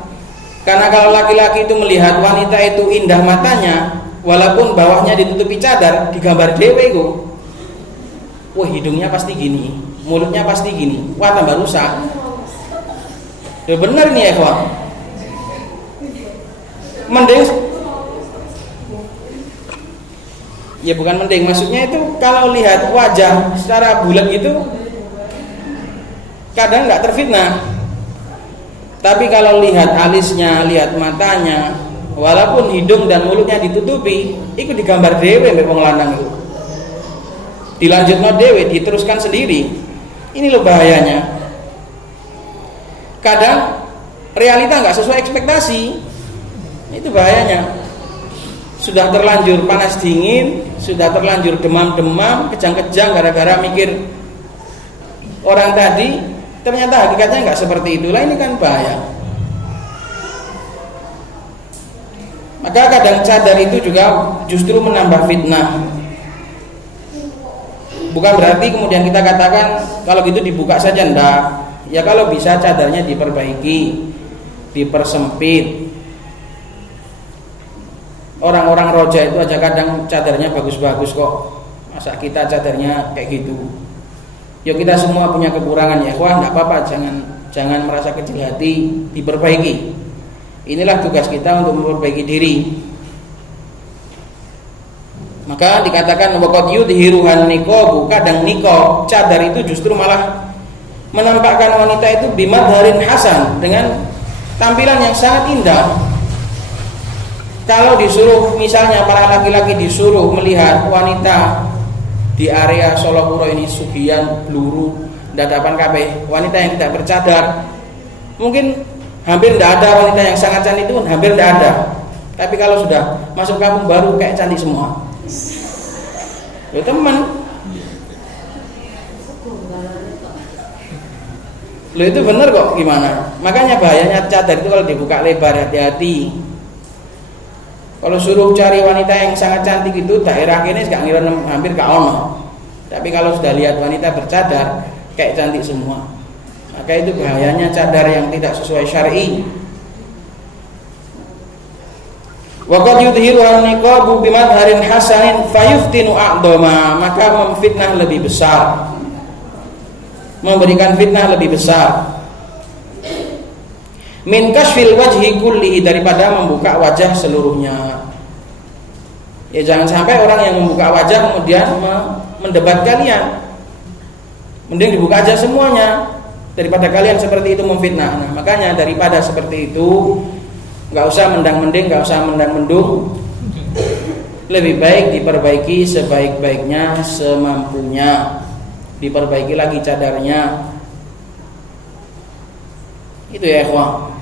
Karena kalau laki-laki itu melihat wanita itu indah matanya, walaupun bawahnya ditutupi cadar, digambar dewe itu, wah hidungnya pasti gini, mulutnya pasti gini, wah tambah rusak. Ya benar nih ya kawan. Mending, ya bukan mending, maksudnya itu kalau lihat wajah secara bulat gitu kadang nggak terfitnah. Tapi kalau lihat alisnya, lihat matanya, walaupun hidung dan mulutnya ditutupi, itu digambar dewe mbek wong lanang itu. Dilanjutno dewe, diteruskan sendiri. Ini loh bahayanya. Kadang realita nggak sesuai ekspektasi. Itu bahayanya. Sudah terlanjur panas dingin, sudah terlanjur demam-demam, kejang-kejang gara-gara mikir orang tadi, ternyata hakikatnya nggak seperti itulah. Ini kan bahaya. Maka kadang cadar itu juga justru menambah fitnah. Bukan berarti kemudian kita katakan kalau gitu dibuka saja, enggak. Ya kalau bisa cadarnya diperbaiki, dipersempit. Orang-orang roja itu aja kadang cadarnya bagus-bagus kok. Masa kita cadarnya kayak gitu? Yuk kita semua punya kekurangan ya, wah enggak apa-apa, jangan merasa kecil hati, diperbaiki. Inilah tugas kita untuk memperbaiki diri. Maka dikatakan waqad yudhiruhan niqabu, kadang niqab, cadar itu justru malah menampakkan wanita itu bimadharin hasan, dengan tampilan yang sangat indah. Kalau disuruh, misalnya para laki-laki disuruh melihat wanita di area Solokuro ini sugian, bluru, dadapan kabeh, wanita yang tidak bercadar, mungkin hampir tidak ada wanita yang sangat cantik itu, hampir tidak ada. Tapi kalau sudah masuk kampung baru kayak cantik semua. Loh teman, loh itu bener kok, gimana? Makanya bahayanya cadar itu kalau dibuka lebar, hati-hati. Kalau suruh cari wanita yang sangat cantik itu daerah ini gak ngira hampir gak ono. Tapi kalau sudah lihat wanita bercadar kayak cantik semua, maka itu bahayanya cadar yang tidak sesuai syar'i. Wa qad yudhiru an-niqabu bimadharin hasanin fayuftinu a'dama, maka memfitnah lebih besar, memberikan fitnah lebih besar. Min kasfil wajhi kullihi, daripada membuka wajah seluruhnya. Ya jangan sampai orang yang membuka wajah kemudian mendebat kalian. Mending dibuka aja semuanya daripada kalian seperti itu memfitnah. Nah, makanya daripada seperti itu enggak usah mendang-mending, enggak usah mendang-mendung. Lebih baik diperbaiki sebaik-baiknya, semampunya. Diperbaiki lagi cadarnya. Itu ya ikhwah.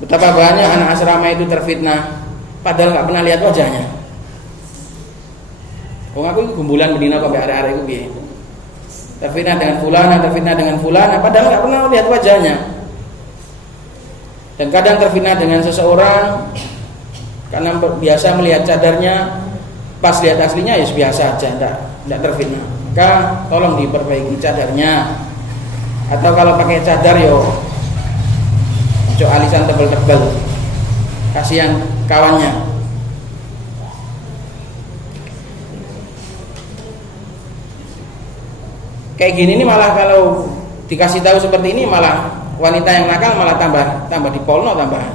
Betapa banyak anak asrama itu terfitnah padahal nggak pernah lihat wajahnya. Oh aku itu gumbulan bedina kok arek-arek itu piye. Terfitnah dengan fulana, padahal nggak pernah lihat wajahnya. Dan kadang terfitnah dengan seseorang karena biasa melihat cadarnya, pas lihat aslinya ya biasa aja, enggak terfitnah. Maka tolong diperbaiki cadarnya. Atau kalau pakai cadar yo cok alisan tebel-tebel. Kasihan kawannya. Kayak gini nih malah kalau dikasih tahu seperti ini malah wanita yang nakal malah tambah dipolno tambahan.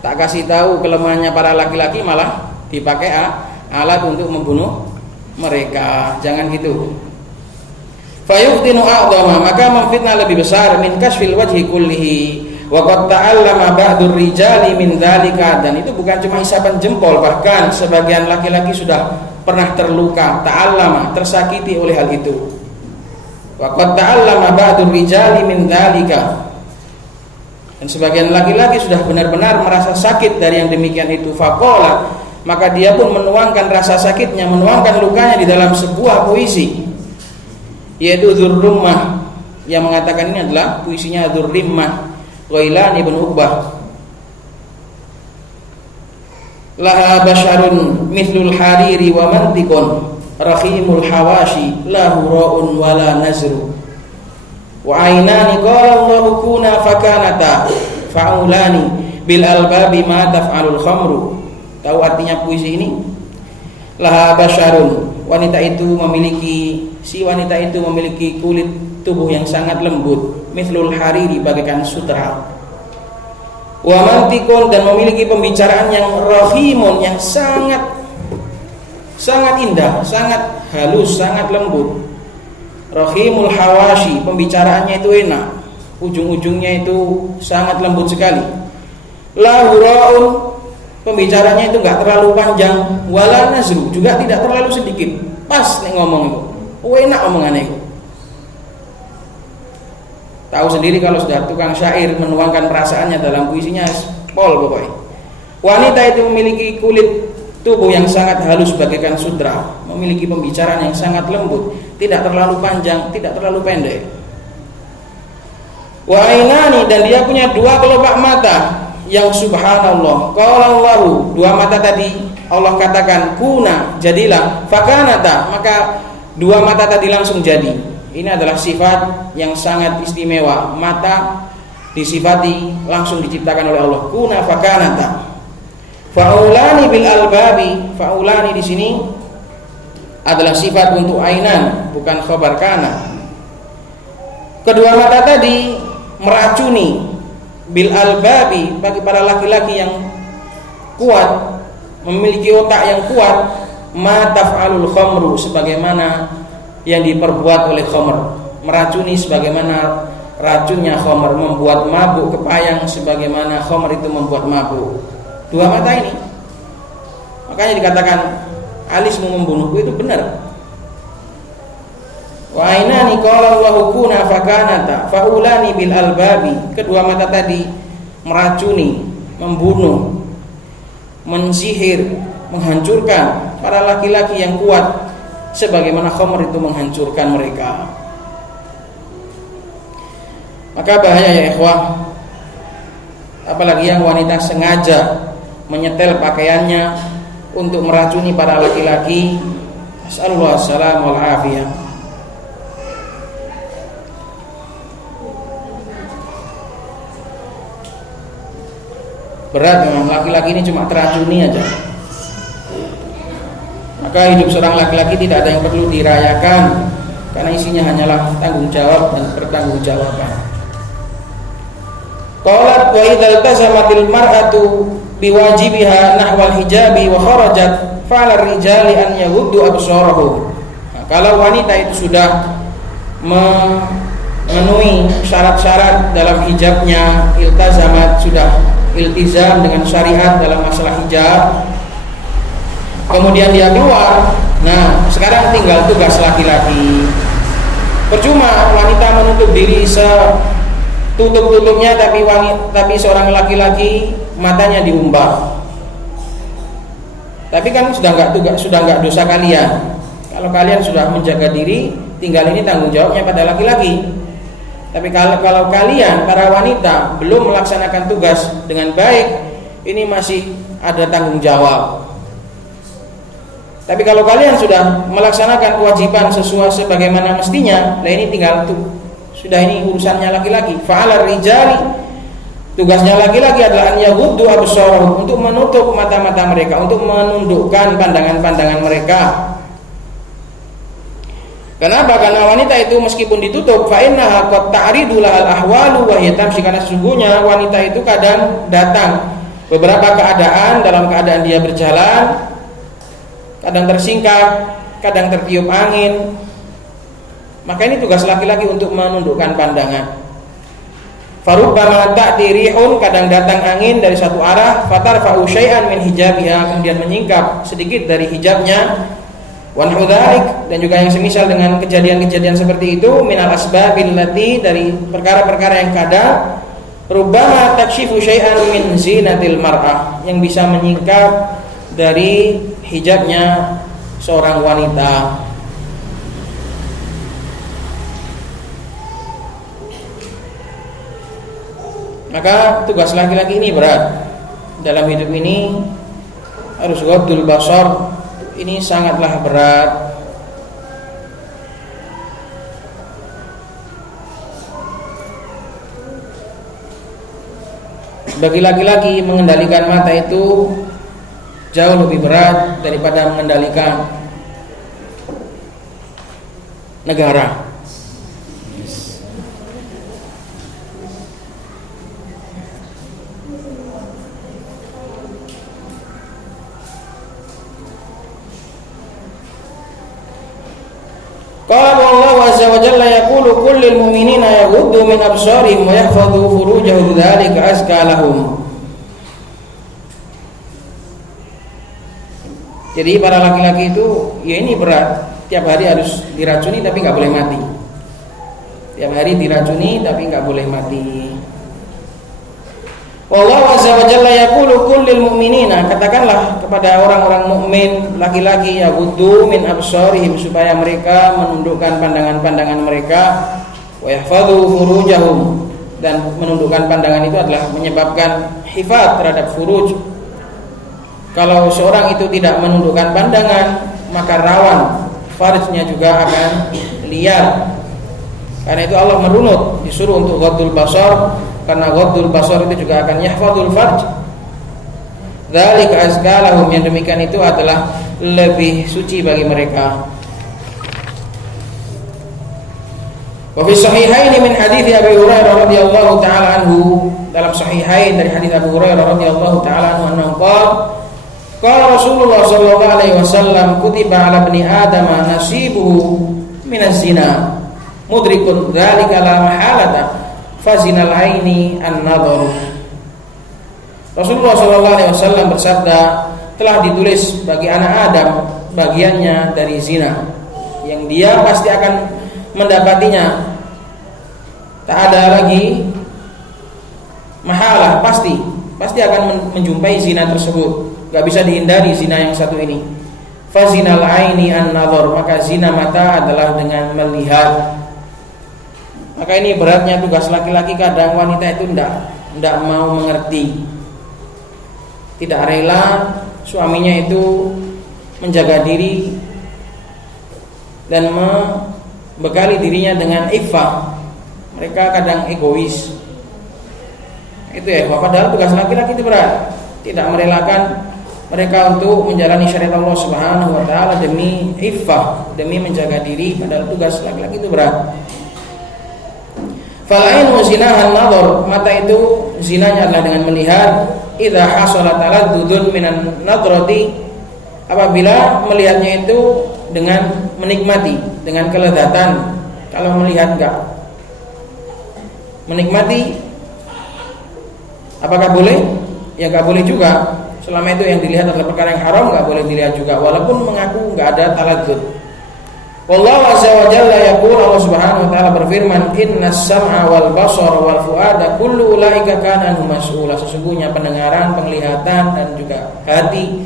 Tak kasih tahu kelemahannya para laki-laki malah dipakai alat untuk membunuh mereka. Jangan gitu. fayuftinu a'dama, maka memfitnah lebih besar min kasfil wajhi kullihi wa qad ta'allama ba'dur rijali min dzalika, dan itu bukan cuma isapan jempol, bahkan sebagian laki-laki sudah pernah terluka, ta'allama, tersakiti oleh hal itu. Wa qad ta'allama ba'dur rijali min dzalika, dan sebagian laki-laki sudah benar-benar merasa sakit dari yang demikian itu. Faqala, maka dia pun menuangkan rasa sakitnya, menuangkan lukanya di dalam sebuah puisi, yaitu Dzurrimmah, yang mengatakan ini adalah puisinya Dzurrimmah Ghailan ibn Uqbah. Laha basyarun mithlul hariri wa mantiqun rakhimul hawashi la hura'un wala nazru wa ainani qala Allahu kuna fakanata fa'ulani bil albabi ma taf'alul khamru. Tahu artinya puisi ini? Laha basyarun, wanita itu memiliki kulit tubuh yang sangat lembut, mithlul hariri, bagaikan sutra, wa mantikun, dan memiliki pembicaraan yang rahimun, yang sangat indah, sangat halus, sangat lembut. Rahimul hawashi, pembicaraannya itu enak, ujung-ujungnya itu sangat lembut sekali. La hura'un, pembicaranya itu enggak terlalu panjang, wala nazru, juga tidak terlalu sedikit, pas nih ngomong itu, enak omongannya itu. Tahu sendiri kalau sudah tukang syair menuangkan perasaannya dalam puisinya, pol pokoknya. Wanita itu memiliki kulit tubuh yang sangat halus bagaikan sudra, memiliki pembicaraan yang sangat lembut, tidak terlalu panjang, tidak terlalu pendek. Wa ainani, dan dia punya dua kelopak mata yang subhanallah. Qala Allahu, dua mata tadi Allah katakan kuna, jadilah, fakanata, maka dua mata tadi langsung jadi. Ini adalah sifat yang sangat istimewa. Mata disifati langsung diciptakan oleh Allah. Kuna fakanata. Fa'ulani bil albabi. Fa'ulani di sini adalah sifat untuk ainan, bukan khabar kana. Kedua mata tadi meracuni, bil albabi, bagi para laki-laki yang kuat, memiliki otak yang kuat, ma taf'alul khamru, sebagaimana yang diperbuat oleh khamr, meracuni sebagaimana racunnya khamr, membuat mabuk kepayang sebagaimana khamr itu membuat mabuk. Dua mata ini, makanya dikatakan alismu membunuhku, itu benar. Wa ainani qala Allahu kuna fakanata faulani bil albabi, kedua mata tadi meracuni, membunuh, mensihir, menghancurkan para laki-laki yang kuat sebagaimana khamr itu menghancurkan mereka. Maka bahaya ya ikhwah, apalagi yang wanita sengaja menyetel pakaiannya untuk meracuni para laki-laki. Nasallallahu alaihi wal afiyah. Berat memang, laki-laki ini cuma teracuni aja. Maka hidup seorang laki-laki tidak ada yang perlu dirayakan, karena isinya hanyalah tanggung jawab dan pertanggungjawaban. Qalat wa idzal tazamatil mar'atu biwajibiha nahwal hijabi wa kharajat fa'ala rijali an yaghuddu absarahum. Nah, kalau wanita itu sudah memenuhi syarat-syarat dalam hijabnya, iltazamat, sudah iltizam dengan syariat dalam masalah hijab, kemudian dia keluar, nah sekarang tinggal tugas laki-laki. Percuma wanita menutup diri tutup-tutupnya, tapi seorang laki-laki matanya diumbah. Tapi kan sudah enggak dosa kalian. Kalau kalian sudah menjaga diri, tinggal ini tanggung jawabnya pada laki-laki. Tapi kalau kalian para wanita belum melaksanakan tugas dengan baik, ini masih ada tanggung jawab. Tapi kalau kalian sudah melaksanakan kewajiban sesuai sebagaimana mestinya, nah ini tinggal sudah ini urusannya laki-laki. Fa'alar rijali, tugasnya laki-laki adalah an yaghuddu absarahum, untuk menutup mata-mata mereka, untuk menundukkan pandangan-pandangan mereka. Kenapa? Karena wanita itu meskipun ditutup, fa innaha qad ta'ridu lahal ahwalu wa hiya tamshi, karena sesungguhnya wanita itu kadang datang beberapa keadaan, dalam keadaan dia berjalan, kadang tersingkap, kadang tertiup angin, Maka ini tugas laki-laki untuk menundukkan pandangan. Farubbama ta'ti rihun, kadang datang angin dari satu arah, fatarfa'u syai'an min hijabiha, kemudian menyingkap sedikit dari hijabnya. Wa nahu dzalik, dan juga yang semisal dengan kejadian-kejadian seperti itu, minal asbabil lati, dari perkara-perkara yang kadang rubbama takshifu syai'an min zinatil mar'ah, yang bisa menyingkap dari hijabnya seorang wanita. Maka tugas laki-laki ini berat. Dalam hidup ini harus ghaddul basar. Ini sangatlah berat. Bagi laki-laki mengendalikan mata itu jauh lebih berat daripada mengendalikan negara. Qala Allah azza wa jalla yaqulu kullil mu'minina yaghuddu min absarihim wa yahfadhu furujahum dzalika azka lahum. Jadi para laki-laki itu ya ini berat. Tiap hari harus diracuni tapi enggak boleh mati. Tiap hari diracuni tapi enggak boleh mati. Allah azza wa jalla yaqulu kullil mu'minina, katakanlah kepada orang-orang mukmin laki-laki yaghuddu min absarihim, supaya mereka menundukkan pandangan-pandangan mereka, wa yahfadhu furujahum, dan menundukkan pandangan itu adalah menyebabkan hifadz terhadap furuj. Kalau seorang itu tidak menundukkan pandangan, maka rawan farjnya juga akan liar. Karena itu Allah merunut, disuruh untuk ghaddul basar, karena ghaddul basar itu juga akan yahfadzul farj. Dzalika azka lahum, yang demikian itu adalah lebih suci bagi mereka. Wa fi sahihain min hadits Abi Hurairah radhiyallahu taala anhu, dalam sahihain dari hadits Abu Hurairah radhiyallahu taala anhu annahu qala Rasulullah sallallahu alaihi wasallam kutiba ala ibni Adam nasibuhu minaz zina mudrikun dzalika la mahalata fazinal aini an-nadhar. Rasulullah sallallahu alaihi wasallam bersabda, telah ditulis bagi anak Adam bagiannya dari zina, yang dia pasti akan mendapatinya. Tak ada lagi mahalah, pasti akan menjumpai zina tersebut. Gak bisa dihindari zina yang satu ini. Fazinal aini an-nadhar, maka zina mata adalah dengan melihat. Maka ini beratnya tugas laki-laki. Kadang wanita itu tidak mau mengerti, tidak rela suaminya itu menjaga diri dan membekali dirinya dengan iffah. Mereka kadang egois. Itu ya, padahal tugas laki-laki itu berat. Tidak merelakan mereka untuk menjalani syariat Allah Subhanahu wa taala demi iffah, demi menjaga diri, padahal tugas laki-laki itu berat. Falainu zinahan nadhar, mata itu zinanya adalah dengan melihat. Idza hasala taladdudun minan nadrati, apabila melihatnya itu dengan menikmati, dengan kelezatan. Kalau melihat enggak menikmati, apakah boleh? Ya enggak boleh juga. Selama itu yang dilihat adalah perkara yang haram, enggak boleh dilihat juga, walaupun mengaku enggak ada taladdud. Wallahu azza wa jalla yaqul, Allah Subhanahu wa taala berfirman, innas sam'a wal basara wal fuada kullu ulaika kana anhu mas'ula. Sesungguhnya pendengaran, penglihatan dan juga hati,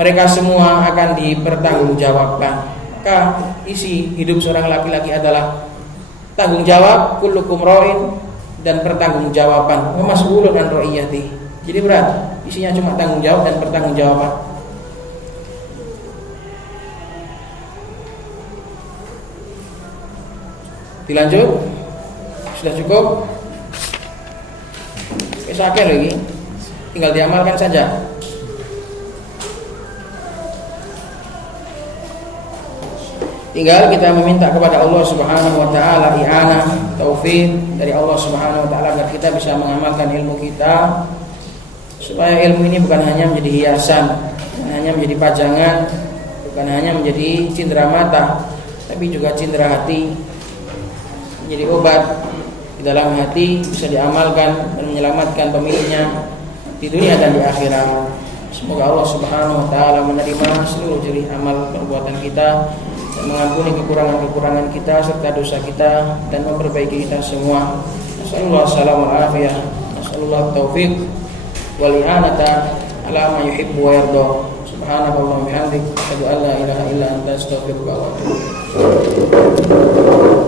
mereka semua akan dipertanggungjawabkan. Maka isi hidup seorang laki-laki adalah tanggung jawab, kullukum ra'in, dan pertanggungjawaban. Wa mas'ulun an ra'iyati. Jadi berat, isinya cuma tanggung jawab dan pertanggungjawaban. Dilanjut, sudah cukup. Besok lagi, tinggal diamalkan saja. Tinggal kita meminta kepada Allah Subhanahu wa taala i'anah, taufik dari Allah Subhanahu wa taala agar kita bisa mengamalkan ilmu kita, supaya ilmu ini bukan hanya menjadi hiasan, bukan hanya menjadi pajangan, bukan hanya menjadi cindera mata, tapi juga cindera hati. menjadi obat di dalam hati, bisa diamalkan dan menyelamatkan pemiliknya di dunia dan di akhirat. Semoga Allah Subhanahu wa taala menerima seluruh jerih amal perbuatan kita dan mengampuni kekurangan-kekurangan kita serta dosa kita dan memperbaiki kita semua. Nasallallahu salamul afiyah, nasallallahu taufiq wal i'anata ala ma yuhibbu wa yarda. Subhanakallahumma wa bihamdik, asyhadu an la ilaha illa anta, astaghfiruka wa atubu ilaik.